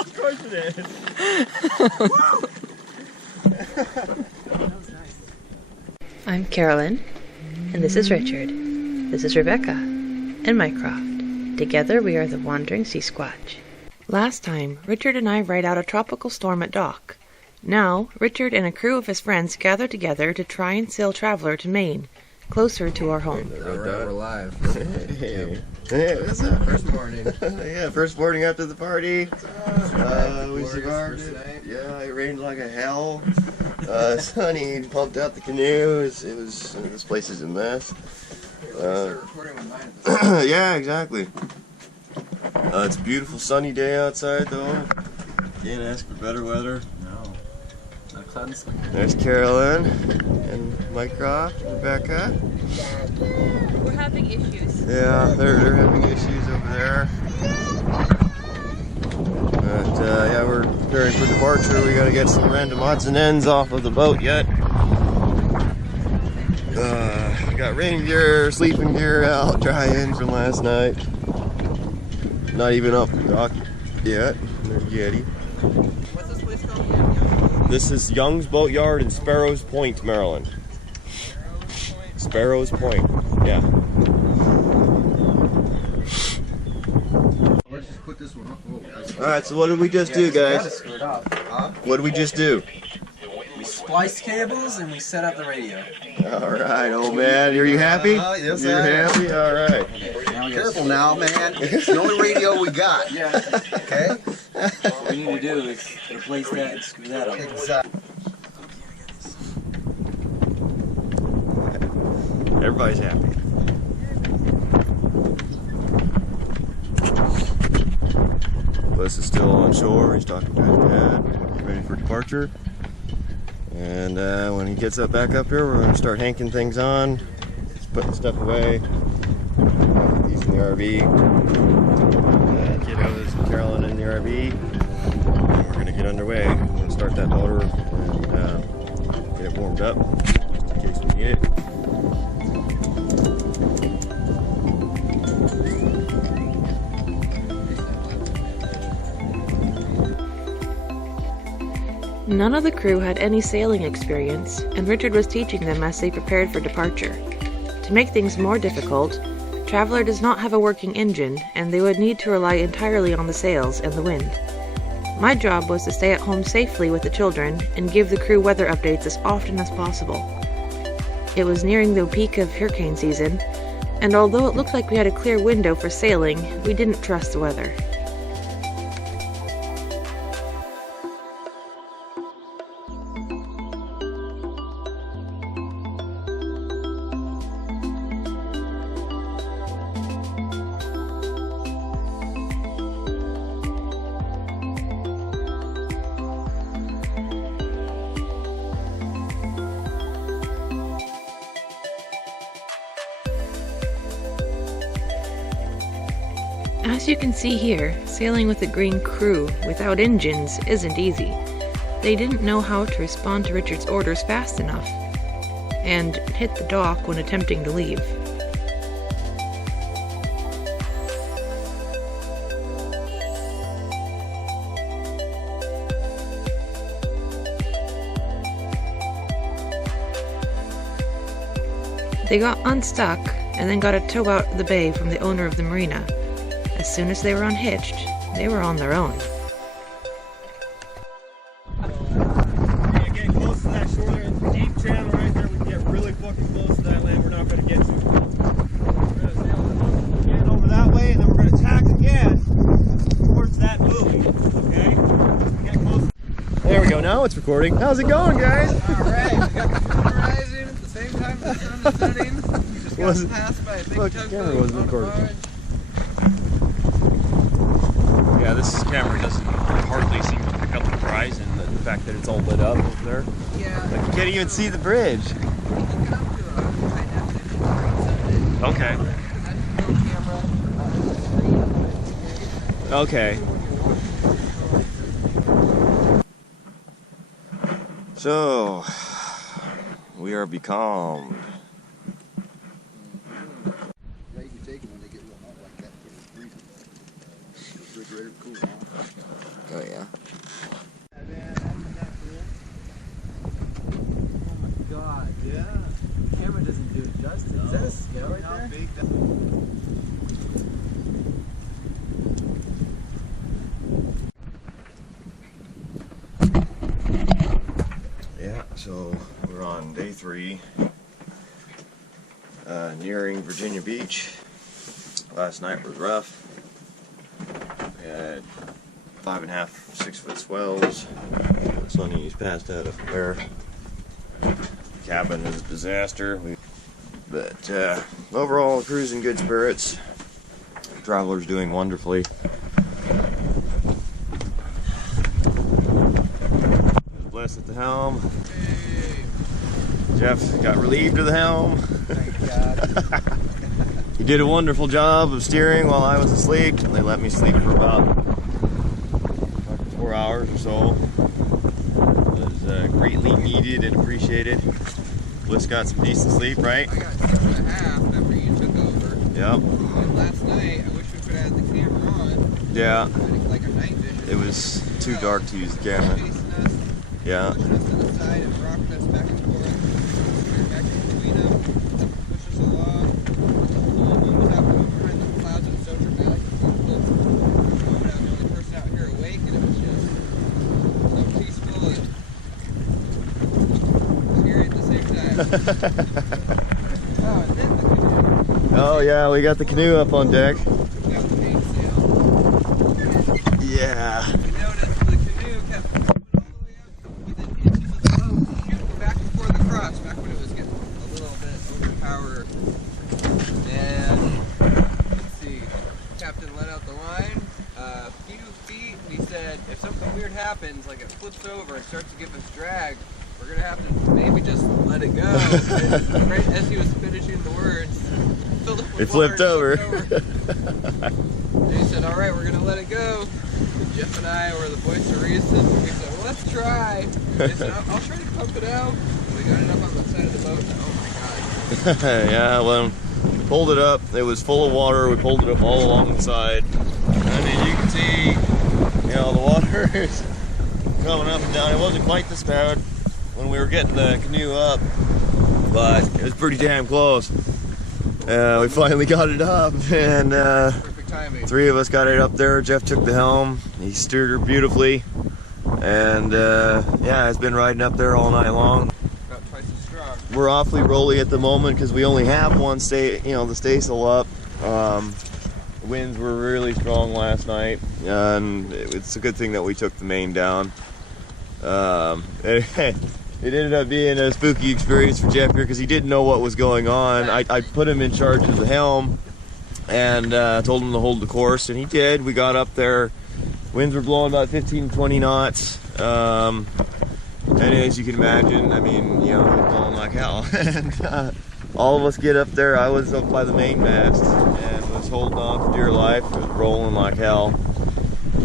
Of course it is. I'm Carolyn, and this is Richard. This is Rebecca, and Mycroft. Together we are the Wandering Sea Squatch. Last time, Richard and I ride out a tropical storm at dock. Now, Richard and a crew of his friends gather together to try and sail Traveler to Maine, closer to our home. Alright, we're live. Hey, what's up? First morning. Yeah, first morning after the party. We survived it. Yeah, it rained like a hell. Sunny pumped out the canoe. This place is a mess. Yeah, exactly. It's a beautiful sunny day outside though. Can't ask for better weather. No. Not a cloud in the sky. There's Carolyn and Mycroft, Rebecca. We're having issues. Yeah, they're having issues over there. But yeah, we're preparing for departure. We gotta get some random odds and ends off of the boat yet. We got rain gear, sleeping gear out, drying from last night. Not even off the dock yet. There's Yeti. What's this place called? This is Young's Boat Yard in Sparrows Point, Maryland. Sparrows Point, yeah. Let's just put this one off. Alright, so what did we just do, guys? Screwed up. Huh? What did we just do? We spliced cables and we set up the radio. Alright, old man. Are you happy? Yes, You're I am. happy? Alright. Careful now, man. It's the only radio we got. Yeah. Okay? What we need to do is replace that and screw that up. Exactly. Everybody's happy. Bliss is still on shore. He's talking to his dad. Getting ready for departure. And when he gets up back up here, we're going to start hanking things on. Just putting stuff away. He's in the RV. Kiddos and Carolyn in the RV. And we're going to get underway. We're going to start that motor and get it warmed up in case we need it. None of the crew had any sailing experience, and Richard was teaching them as they prepared for departure. To make things more difficult, Traveler does not have a working engine, and they would need to rely entirely on the sails and the wind. My job was to stay at home safely with the children and give the crew weather updates as often as possible. It was nearing the peak of hurricane season, and although it looked like we had a clear window for sailing, we didn't trust the weather. As you can see here, sailing with a green crew without engines isn't easy. They didn't know how to respond to Richard's orders fast enough, and hit the dock when attempting to leave. They got unstuck and then got a tow out of the bay from the owner of the marina. As soon as they were unhitched, they were on their own. We're gonna get close to that shore there. It's a deep channel right there. We can get really fucking close to that land. We're not gonna get too close. We're gonna sail again over that way, and then we're gonna tack again towards that buoy. Okay? Get close. There we go. Now it's recording. How's it going, guys? Alright, we got the sun rising at the same time the sun is setting. We just got passed by a big Look, tugboat camera wasn't on a recording. barge. Yeah, this camera doesn't hardly seem to pick up the horizon. The fact that it's all lit up over there. Yeah. Like you can't even see the bridge. Looking up to a high definition camera. Okay. Okay. So, we are becalmed. Yeah, you can take them when they get real hot like that. Oh yeah. God, Yeah. the camera doesn't do it justice. Is that a scale right How there? big that Yeah, so we're on day 3, nearing Virginia Beach. Last night was rough. We had 5.5, 6-foot swells. Sonny's passed out up there. The cabin is a disaster. But overall, the crew's in good spirits. Traveler's doing wonderfully. Bless at the helm. Jeff got relieved of the helm. Thank God. He did a wonderful job of steering while I was asleep. They let me sleep for about 4 hours or so. It was greatly needed and appreciated. Bliss got some decent sleep, right? I got 6.5 after you took over. Yep. And last night, I wish we could have had the camera on. Yeah. Like a night vision. It was too dark to use the camera. Facing us, Yeah. pushing us to the side and rocking us back and forth. We were back in between them, pushed us along. The moon was out behind the clouds of Sojourn Valley. We were the only person out here awake, and it was just so peaceful and scary at the same time. Oh, and then the canoe. Oh yeah, we got the canoe up on deck. Took out the mainsail. Yeah. We noticed the canoe kept moving all the way up within inches of the boat, shooting back and forth across, back when it was getting a little bit overpowered. And let's see, Captain let out the line. A few feet, and he said, if something weird happens, like it flips over and starts to give us drag, we're gonna have to maybe just let it go. And right as he was finishing the words, filled up with It flipped water over. and flipped over. And he said, all right, we're gonna let it go. And Jeff and I were the voice of reason. We said, well, let's try. They said, I'll try to pump it out. And we got it up on the side of the boat. And, oh my God. Yeah, well, we pulled it up. It was full of water. We pulled it up all along the side. I mean, you can see, you know, the water is coming up and down. It wasn't quite this bad when we were getting the canoe up, but it was pretty damn close. We finally got it up, and Perfect timing. 3 of us got it up there. Jeff took the helm. He steered her beautifully, and yeah, it's been riding up there all night long. About twice as strong. We're awfully rolly at the moment because we only have one the staysail up. The winds were really strong last night, and it's a good thing that we took the Maine down. It ended up being a spooky experience for Jeff here because he didn't know what was going on. I put him in charge of the helm and told him to hold the course, and he did. We got up there. Winds were blowing about 15, 20 knots. And as you can imagine, I mean, you know, it was blowing like hell. And all of us get up there. I was up by the mainmast and was holding on for dear life. It was rolling like hell.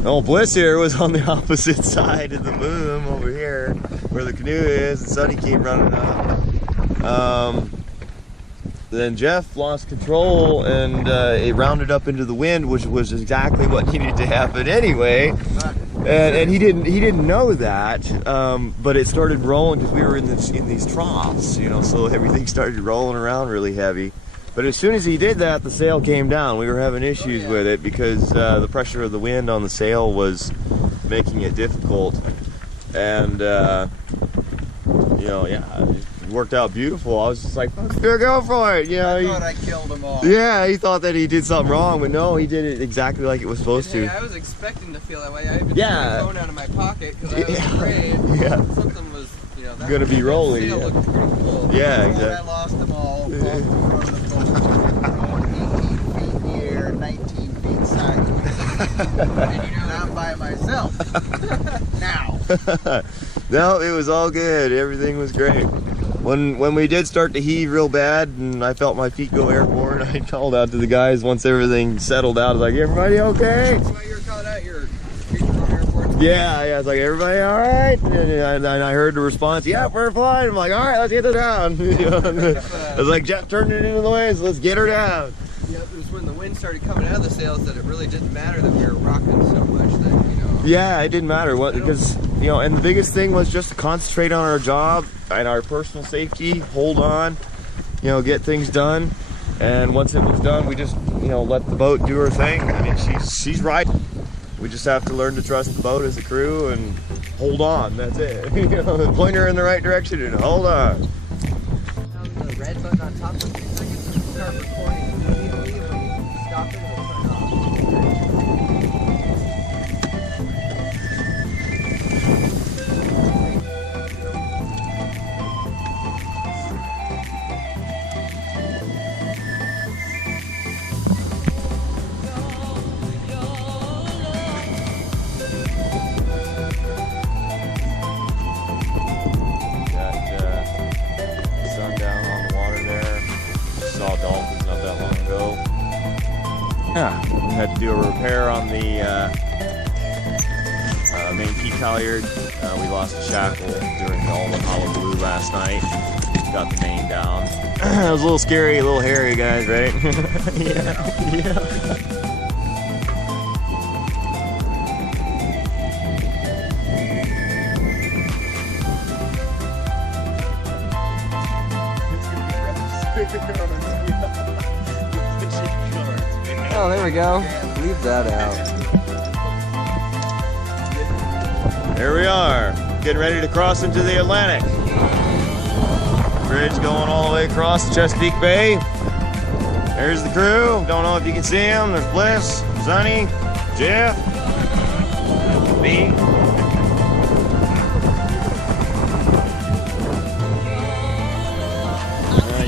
Oh, Bliss here was on the opposite side of the boom over here where the canoe is, and Sonny came running up. Then Jeff lost control and it rounded up into the wind, which was exactly what needed to happen anyway. And he didn't know that, but it started rolling because we were in these troughs, you know, so everything started rolling around really heavy. But as soon as he did that, the sail came down. We were having issues with it because the pressure of the wind on the sail was making it difficult. And, you know, yeah, it worked out beautiful. I was just like, go for it. You know, I thought I killed them all. yeah, he thought that he did something wrong, but no, he did it exactly like it was supposed Hey, to. I was expecting to feel that way. I even took Yeah. my phone out of my pocket because I was Yeah. afraid Yeah. something was, you know, that Gonna be rolling, sail yeah. looked pretty cool. Yeah, I exactly. lost them all off the front of the boat. 18 feet here, 19 feet sideways. And you know, I'm by myself. Now. No, it was all good. Everything was great. When we did start to heave real bad and I felt my feet go airborne, I called out to the guys once everything settled out. I was like, everybody okay? That's why you were called out. Your feet were on airport. Yeah, I was like, everybody all right? And I heard the response, yeah, we're fine. I'm like, all right, let's get her down. You know, I was like, Jeff turned it into the waves, let's get her down. Yep, it was when the wind started coming out of the sails that it really didn't matter that we were rocking so much that, you know, Yeah, it didn't matter what, because, you know, and the biggest thing was just to concentrate on our job and our personal safety, hold on, you know, get things done. And once it was done, we just, you know, let the boat do her thing. I mean, she's right. We just have to learn to trust the boat as a crew and hold on. That's it. You know, point her in the right direction and hold on. The red button on top for 2 seconds and start recording immediately. When you stop it, it'll turn off. Yeah, we had to do a repair on the main peak halyard. We lost a shackle during all the hullabaloo last night. Got the main down. It was a little scary, a little hairy, guys, right? Yeah. Oh, there we go. Leave that out. Here we are, getting ready to cross into the Atlantic. Bridge going all the way across Chesapeake Bay. There's the crew. Don't know if you can see them. There's Bliss, Sonny, Jeff, me.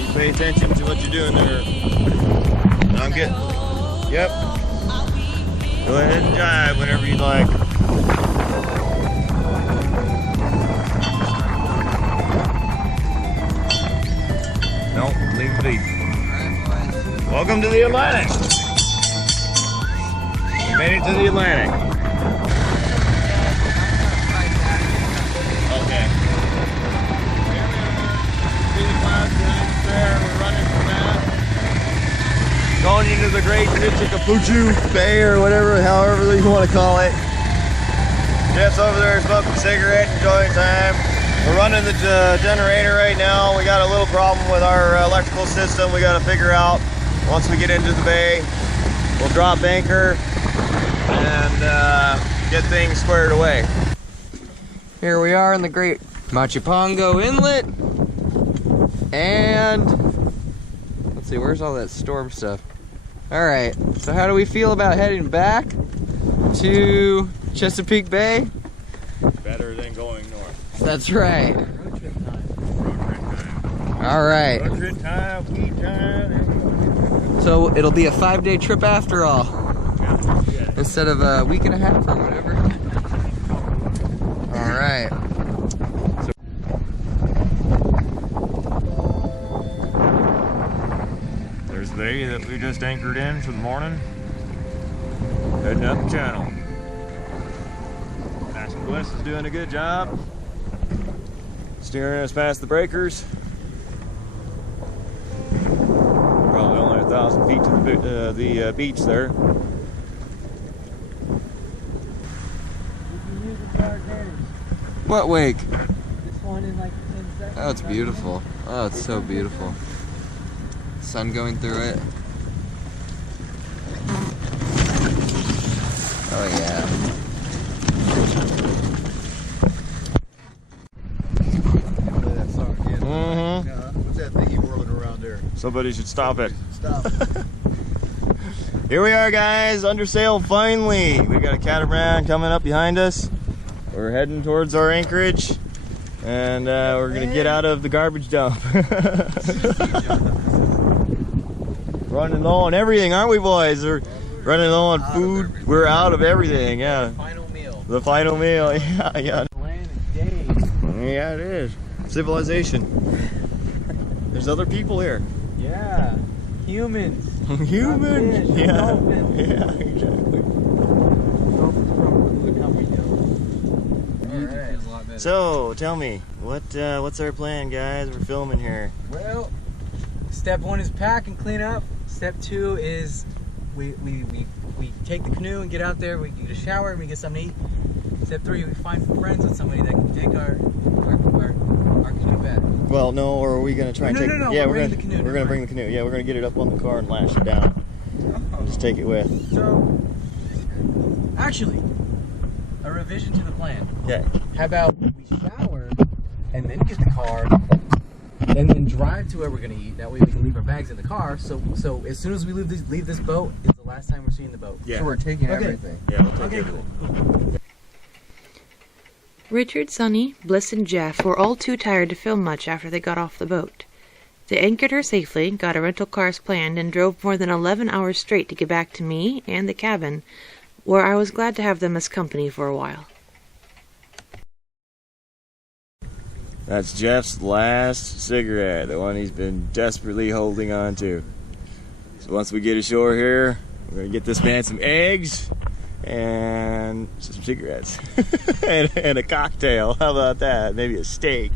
You pay attention to what you're doing there. I'm good. Yep. Go ahead and jive whenever you'd like. Nope, leave it be. Welcome to the Atlantic. We made it to the Atlantic. Okay. See the clouds behind us there. We're running from that. Going into the Great Nichikapuchu Bay or whatever, however you want to call it. Jeff's over there smoking a cigarette, enjoying time. We're running the generator right now. We got a little problem with our electrical system we got to figure out. Once we get into the bay, we'll drop anchor and get things squared away. Here we are in the Great Machipongo Inlet. And let's see, where's all that storm stuff? Alright, so how do we feel about heading back to Chesapeake Bay? Better than going north. That's right. Road trip time. Alright. Road trip time, key time. So it'll be a 5-day trip after all. Yeah. Instead of a week and a half or whatever. Alright. There's the bay that we just anchored in for the morning. Heading up the channel. Master Bliss is doing a good job. Steering us past the breakers. Probably only 1,000 feet to the beach there. What wake? This one in like 10 seconds. Oh, it's beautiful. Oh, it's so beautiful. Sun going through it. Oh yeah. What's that thingy whirling around there? Somebody should stop it. Stop. Here we are, guys, under sail finally. We got a catamaran coming up behind us. We're heading towards our anchorage, and we're gonna get out of the garbage dump. Running low on everything, aren't we, boys? We're running low on food. We're out of everything, yeah. Final meal. The final meal, yeah. Land and days. Yeah, it is. Civilization. There's other people here. Yeah. Humans. Human. Fish, Yeah. dolphins. Yeah, exactly. Dolphins from look how we do. Alright. So, tell me, what's our plan, guys? We're filming here. Well, step 1 is pack and clean up. Step 2 is we we take the canoe and get out there. We get a shower and we get something to eat. Step 3, we find friends with somebody that can take our canoe back. Well, no, or are we gonna try and take? No, yeah, we're bringing the canoe. We're gonna bring the canoe. Yeah, we're gonna get it up on the car and lash it down. Just take it with. So, actually, a revision to the plan. Okay. How about we shower and then get the car and then drive to where we're gonna eat. That way we can leave our bags in the car. So as soon as we leave this boat, it's the last time we're seeing the boat. Yeah. So we're taking Okay. everything. Yeah. We'll take Okay, everything. cool. Richard, Sonny, Bliss, and Jeff were all too tired to film much after they got off the boat. They anchored her safely, got a rental cars planned, and drove more than 11 hours straight to get back to me and the cabin, where I was glad to have them as company for a while. That's Jeff's last cigarette, the one he's been desperately holding on to. So once we get ashore here, we're gonna get this man some eggs and some cigarettes and a cocktail. How about that? Maybe a steak.